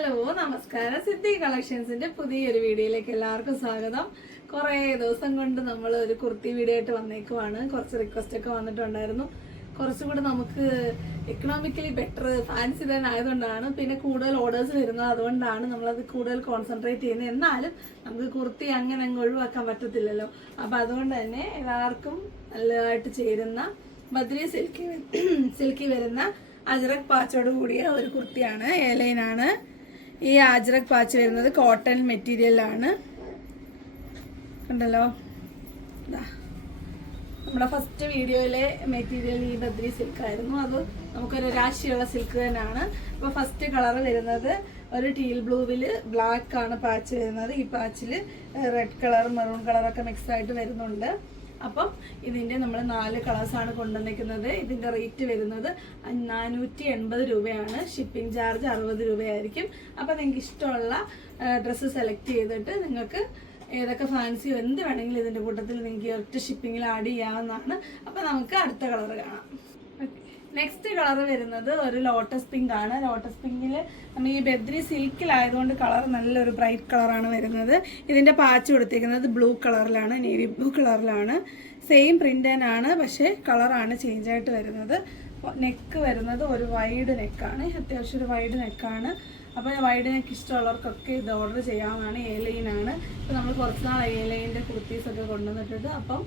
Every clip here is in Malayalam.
ഹലോ നമസ്കാരം. സിദ്ധി കളക്ഷൻസിന്റെ പുതിയൊരു വീഡിയോയിലേക്ക് എല്ലാവർക്കും സ്വാഗതം. കുറേ ദിവസം കൊണ്ട് നമ്മൾ ഒരു കുർത്തി വീഡിയോ ആയിട്ട് വന്നേക്കുവാണ്. കുറച്ച് റിക്വസ്റ്റ് ഒക്കെ വന്നിട്ടുണ്ടായിരുന്നു. കുറച്ചും കൂടെ നമുക്ക് എക്കണോമിക്കലി ബെറ്റർ ഫാൻസി തന്നെ ആയതുകൊണ്ടാണ്, പിന്നെ കൂടുതൽ ഓർഡേഴ്സ് വരുന്നത് അതുകൊണ്ടാണ് നമ്മളത് കൂടുതൽ കോൺസെൻട്രേറ്റ് ചെയ്യുന്നത്. എന്നാലും നമുക്ക് കുർത്തി അങ്ങനെ അങ്ങ് ഒഴിവാക്കാൻ പറ്റത്തില്ലല്ലോ. അപ്പം അതുകൊണ്ട് തന്നെ എല്ലാവർക്കും നല്ലതായിട്ട് ചേരുന്ന ബദ്രി സിൽക്കി വരുന്ന അജ്രക് പാച്ചോട് കൂടിയ ഒരു കുർത്തിയാണ്. ഏലൈനാണ്. ഈ അജ്രക് പാച്ച് വരുന്നത് കോട്ടൺ മെറ്റീരിയലാണ്. കണ്ടല്ലോ, നമ്മുടെ ഫസ്റ്റ് വീഡിയോയിലെ മെറ്റീരിയൽ ഈ ബദ്രി സിൽക്ക് ആയിരുന്നു. അത് നമുക്കൊരു രാശിയുള്ള സിൽക്ക് തന്നെയാണ്. അപ്പോൾ ഫസ്റ്റ് കളർ വരുന്നത് ഒരു ടീൽ ബ്ലൂവില് ബ്ലാക്ക് ആണ് പാച്ച് വരുന്നത്. ഈ പാച്ചിൽ റെഡ് കളർ മെറൂൺ കളറൊക്കെ മിക്സ് ആയിട്ട് വരുന്നുണ്ട്. അപ്പം ഇതിൻ്റെ നമ്മൾ 4 കളേഴ്സാണ് കൊണ്ടുവന്നിരിക്കുന്നത്. ഇതിൻ്റെ റേറ്റ് വരുന്നത് 480 രൂപയാണ്. ഷിപ്പിംഗ് ചാർജ് 60 രൂപയായിരിക്കും. അപ്പം നിങ്ങൾക്ക് ഇഷ്ടമുള്ള ഡ്രസ്സ് സെലക്ട് ചെയ്തിട്ട് നിങ്ങൾക്ക് ഏതൊക്കെ ഫാൻസിയോ എന്ത് വേണമെങ്കിലും ഇതിൻ്റെ കൂട്ടത്തിൽ നിങ്ങൾക്ക് ഒറ്റ ഷിപ്പിങ്ങിൽ ആഡ് ചെയ്യാവുന്നതാണ്. അപ്പം നമുക്ക് അടുത്ത കളർ കാണാം. നെക്സ്റ്റ് കളർ വരുന്നത് ഒരു ലോട്ടസ് പിങ്ക് ആണ്. ലോട്ടസ് പിങ്കിൽ നമ്മൾ ഈ ബദ്രി സിൽക്കിലായതുകൊണ്ട് കളർ നല്ലൊരു ബ്രൈറ്റ് കളറാണ് വരുന്നത്. ഇതിൻ്റെ പാച്ച് കൊടുത്തിരിക്കുന്നത് ബ്ലൂ കളറിലാണ്, നേവി ബ്ലൂ കളറിലാണ്. സെയിം പ്രിൻ്റ് തന്നെയാണ്, പക്ഷേ കളറാണ് ചേഞ്ച് ആയിട്ട് വരുന്നത്. നെക്ക് വരുന്നത് ഒരു വൈഡ് നെക്കാണ്, അത്യാവശ്യം ഒരു വൈഡ് നെക്കാണ്. അപ്പോൾ വൈഡ് നെക്ക് ഇഷ്ടമുള്ളവർക്കൊക്കെ ഇത് ഓർഡർ ചെയ്യാവുന്നതാണ്. എയർലൈനാണ്. ഇപ്പോൾ നമ്മൾ കുറച്ച് നാൾ എയർലൈനിൻ്റെ കുർത്തീസൊക്കെ കൊണ്ടുവന്നിട്ടുണ്ട്. അപ്പം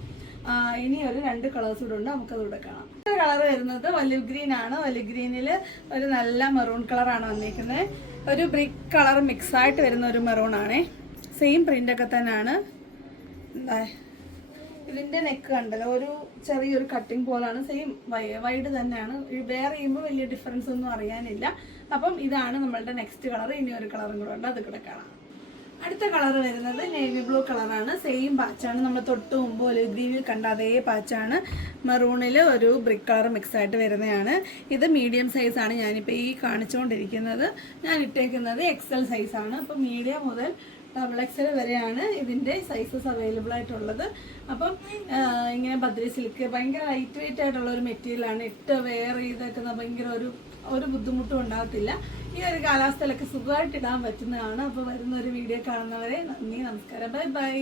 ഇനി ഒരു 2 കളേഴ്സ് കൂടെ ഉണ്ട്, നമുക്കത് ഇവിടെ കാണാം. കളർ വരുന്നത് ഒലിവ് ഗ്രീൻ ആണ്. ഒലിവ് ഗ്രീനിൽ ഒരു നല്ല മെറൂൺ കളറാണ് വന്നിരിക്കുന്നത്. ഒരു ബ്രിക്ക് കളർ മിക്സ് ആയിട്ട് വരുന്ന ഒരു മെറൂൺ ആണേ. സെയിം പ്രിന്റ് ഒക്കെ തന്നെയാണ്. എന്താ ഇതിന്റെ നെക്ക് കണ്ടല്ലോ, ഒരു ചെറിയൊരു കട്ടിങ് പോലാണ്. സെയിം വൈഡ് തന്നെയാണ്. വെയർ ചെയ്യുമ്പോൾ വലിയ ഡിഫറൻസ് ഒന്നും അറിയാനില്ല. അപ്പം ഇതാണ് നമ്മളുടെ നെക്സ്റ്റ് കളർ. ഇനി ഒരു കളറും കൂടെ ഉണ്ട്, അത് കൂടെ കാണാം. അടുത്ത കളർ വരുന്നത് നേവി ബ്ലൂ കളറാണ്. സെയിം പാച്ചാണ്, നമ്മൾ തൊട്ട് മുമ്പ് ഒലിവ് ഗ്രീനിൽ കണ്ട അതേ പാച്ചാണ്. മെറൂണിൽ ഒരു ബ്രിക്ക് കളർ മിക്സ് ആയിട്ട് വരുന്നതാണ്. ഇത് മീഡിയം സൈസാണ് ഞാനിപ്പോൾ ഈ കാണിച്ചുകൊണ്ടിരിക്കുന്നത്. ഞാൻ ഇട്ടേക്കുന്നത് XL സൈസാണ്. അപ്പോൾ മീഡിയം മുതൽ XL വരെയാണ് ഇതിൻ്റെ സൈസസ് അവൈലബിൾ ആയിട്ടുള്ളത്. അപ്പം ഇങ്ങനെ ബദ്രി സിൽക്ക് ഭയങ്കര ലൈറ്റ് വെയിറ്റ് ആയിട്ടുള്ള ഒരു മെറ്റീരിയലാണ്. ഇട്ട് വെയർ ചെയ്തേക്കുന്ന ഭയങ്കര ഒരു ബുദ്ധിമുട്ടും ഉണ്ടാകത്തില്ല. ഈ ഒരു കാലാവസ്ഥയിലൊക്കെ സുഖമായിട്ട് ഇടാൻ പറ്റുന്നതാണ്. അപ്പോൾ വരുന്ന ഒരു വീഡിയോ കാണുന്നവരെ നന്ദി, നമസ്കാരം, ബൈ ബൈ.